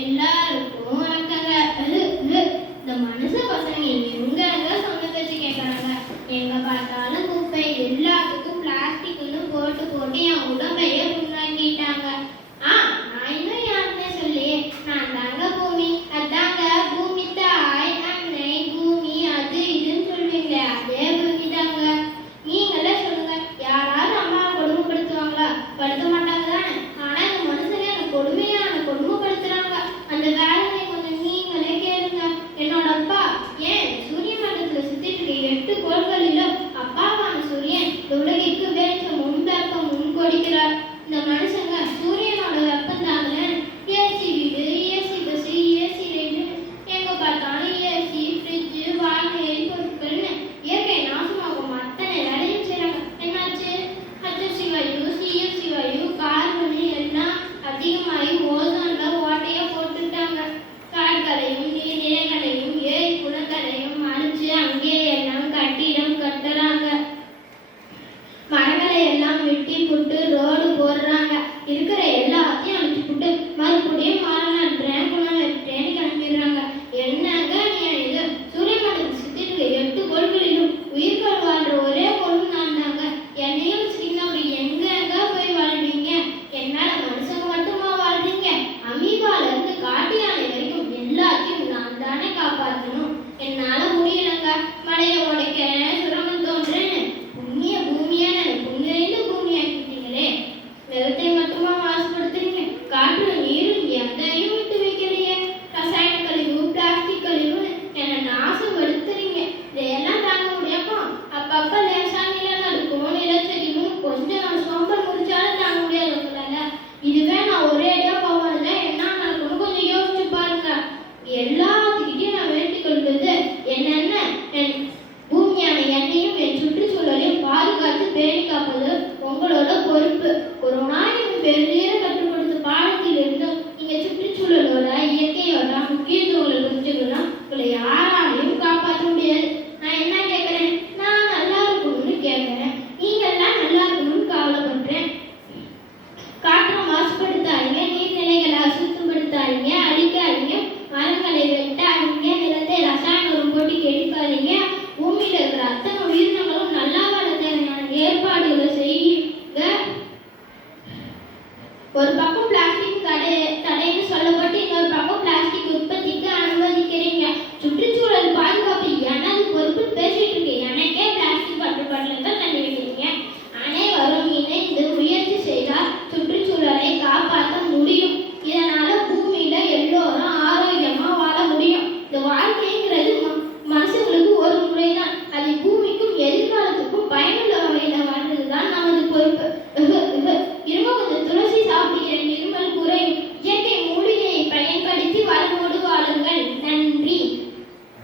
எல்லாருக்கும் வணக்கங்க. இந்த மனுஷ பசங்க எங்க சொன்ன பேச்சு கேட்கறாங்க. எங்க பார்த்தாலும் குப்பை, எல்லாத்துக்கும் பிளாஸ்டிக்னு போட்டு போட்டு என் உடம்பையே புண்ணாக்கிட்டாங்க. நான் இன்னும் யாருமே சொல்லியே, நான் தாங்க பூமி, அதாங்க பூமி தாய், அன்னை பூமி, அது இதுன்னு சொல்லுவீங்களே, அதே பூமி தாங்க. நீங்களே சொல்லுங்க, யாராவது அம்மாவை கொடுமைப்படுத்துவாங்களா? படுத்த மாட்டாங்க தானே. ஆனா இந்த மனுஷங்க எனக்கு கொடுமைப்படுத்துறாங்க. அந்த வேலையை கொஞ்சம் நீங்களே கேளுங்க. என்னோட அப்பா ஏன் சூரிய மண்டலத்துல சுத்திட்டு இருக்க 8 கோள்களிலும் அப்பாவான சூரியன் உலகிற்கு வெளிச்சமும் வெப்பமும் கொடுக்கிறார். இந்த மனுஷங்க சூரியனோட வெப்பம் தாங்க ஏசி வீடு, ஏசி பஸ், ஏசி ரயில், எங்க பார்த்தாலும் ஏசி, ஃப்ரிட்ஜ், வானிலை பொருட்கள்னு இயற்கை நாசமாகும் அத்தனை வேலையும் செய்றாங்க. என்னாச்சு? HFC வாயு, CFC வாயு, கார்பன் எல்லாம் அதிகமாகி ஓசோன்ல ஓட்டையா போட்டுட்டாங்க. காடுகளையும் நீர்நிலைகளையும் ஏரி குளங்களையும் அழிச்சு அங்கேயே எல்லாம் கட்டிடம் கட்டுறாங்க. மரங்களை எல்லாம் வெட்டி போட்டு ரோடு போடுறாங்க. இருக்கிற எல்லாத்தையும் அழிச்சு போட்டு மறுபடியும் மரம் நடுறேன், குளம் வெட்டுறேன்னு கிளம்பிடுறாங்க. என்னங்க இது? சூரிய மண்டலத்தை சுத்தி இருக்க 8 கோள்களிலும் உயிர்கள் வாழ்ற ஒரே பொண்ணு நான் தாங்க. என்னையும் வச்சுட்டீங்கன்னா அப்படி எங்க போய் வாழ்வீங்க? என்னால மனுஷங்க மட்டுமா வாழ்றீங்க? அமீபால இருந்து காட்டு யானை வரைக்கும் எல்லாத்தையும் நான் தானே காப்பாற்றணும். என்னால முடியலங்க. மலையை உடைக்கிறேன், சுரங்கம் தோன்றேன்னு புண்ணிய பூமியா புண்ணியந்து பூமியாக்கிட்டீங்களே. நிலத்தை மட்டுமா மாசுபடுத்துறீங்க? காற்று நீரும் எதையும் விட்டு வைக்கலையே. ரசாயன கழிவு, பிளாஸ்டிக் கழிவுன்னு என்னை நாசப்படுத்துறீங்க. இதையெல்லாம் தாங்க முடியாமோ அப்பப்ப லேசா நிலநடுக்கும், நிலச்சரிவும் கொஞ்சம் சோம்பல் முடிச்சாலும் தாங்க முடியாதுங்களாங்க. இதுவே நான் ஒரே அடியா போவாங்க என்ன நடக்கும்னு கொஞ்சம் யோசிச்சு பாருங்க. எல்லாத்துக்கிட்டையும் நான் வேண்டிக் கொள்வது என்னென்ன, என் பூமியான என்னையும் என் சுற்றுச்சூழலையும் பாதுகாத்து பேணி காப்பது உங்களோட பொறுப்பு. ஒரு நாள் பெரிய கற்றுக் கொடுத்த பாடத்தில் இருந்தும் நீங்க சுற்றுச்சூழலோட இயற்கையோட முக்கியத்துவங்களை புரிஞ்சுக்கலாம். உங்களை யாராலையும் காப்பாற்ற முடியாது. நான் என்ன கேட்கிறேன்? நான் நல்லா இருக்கணும்னு கேட்கிறேன். நீங்க எல்லாம் நல்லா இருக்கணும்னு கவலைப்படுறேன். காற்றை மாசுபடுத்தாதீங்க, நீர்நிலைகளை அசுத்தப்படுத்தாதீங்க, அழிக்காதீங்க, மரங்களை வெட்டாதீங்க, நிலத்தை ரசாயன உரம் போட்டு கெடுக்காதீங்க. பூமியில இருக்கிற அத்தனை உயிரினங்களும் நல்லா வாழ தேவையான ஏற்பாடுகளை செய்யுங்க. ஒரு பக்கம்